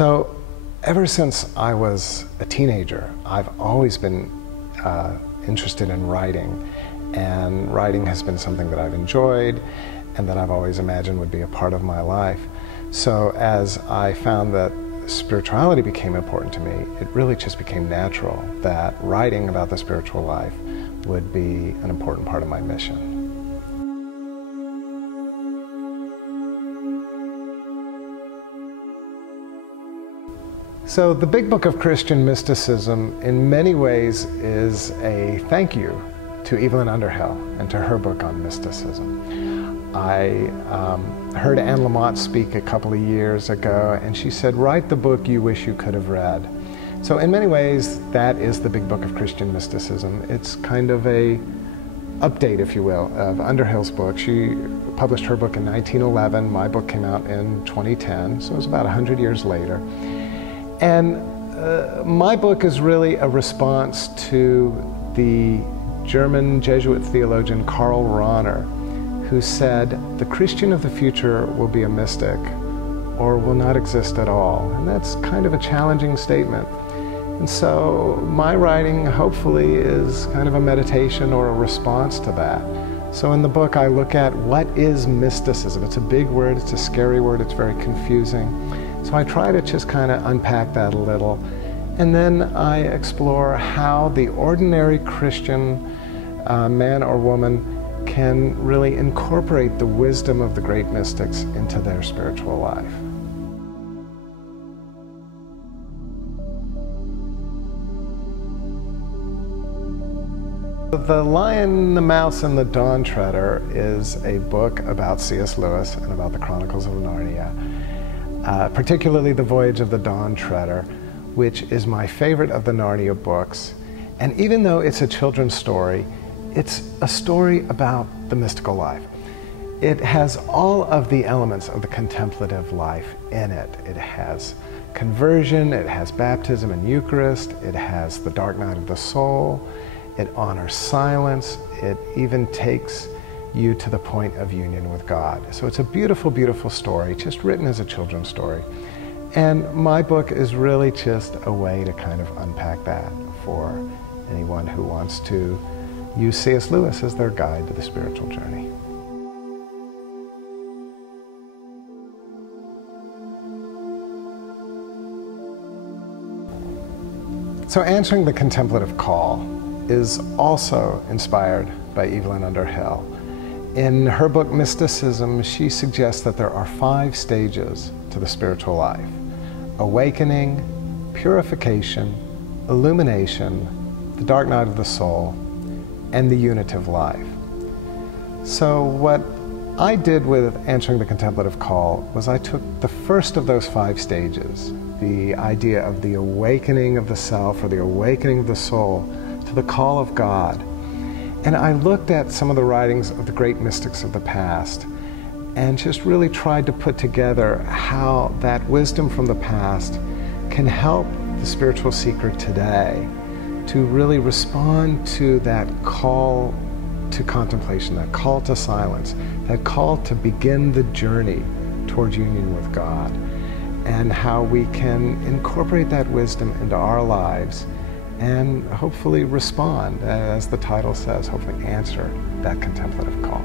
So ever since I was a teenager, I've always been interested in writing, and writing has been something that I've enjoyed and that I've always imagined would be a part of my life. So as I found that spirituality became important to me, it really just became natural that writing about the spiritual life would be an important part of my mission. So the Big Book of Christian Mysticism in many ways is a thank you to Evelyn Underhill and to her book on mysticism. I heard Anne Lamott speak a couple of years ago, and she said, write the book you wish you could have read. So in many ways, that is the Big Book of Christian Mysticism. It's kind of a update, if you will, of Underhill's book. She published her book in 1911. My book came out in 2010, so it was about 100 years later. And my book is really a response to the German Jesuit theologian Karl Rahner, who said, the Christian of the future will be a mystic or will not exist at all. And that's kind of a challenging statement. And so my writing hopefully is kind of a meditation or a response to that. So in the book I look at what is mysticism. It's a big word, it's a scary word, it's very confusing. So I try to just kind of unpack that a little. And then I explore how the ordinary Christian man or woman can really incorporate the wisdom of the great mystics into their spiritual life. The Lion, the Mouse, and the Dawn Treader is a book about C.S. Lewis and about the Chronicles of Narnia, particularly the Voyage of the Dawn Treader, which is my favorite of the Narnia books. And even though it's a children's story, it's a story about the mystical life. It has all of the elements of the contemplative life in it. It has conversion, it has baptism and Eucharist, it has the dark night of the soul, it honors silence, it even takes you to the point of union with God. So it's a beautiful, beautiful story, just written as a children's story. And my book is really just a way to kind of unpack that for anyone who wants to use C.S. Lewis as their guide to the spiritual journey. So Answering the Contemplative Call is also inspired by Evelyn Underhill. In her book Mysticism, she suggests that there are 5 stages to the spiritual life: awakening, purification, illumination, the dark night of the soul, and the unitive life. So what I did with Answering the Contemplative Call was I took the first of those 5 stages, the idea of the awakening of the self or the awakening of the soul to the call of God. And I looked at some of the writings of the great mystics of the past and just really tried to put together how that wisdom from the past can help the spiritual seeker today to really respond to that call to contemplation, that call to silence, that call to begin the journey towards union with God, and how we can incorporate that wisdom into our lives and hopefully respond, as the title says, hopefully answer that contemplative call.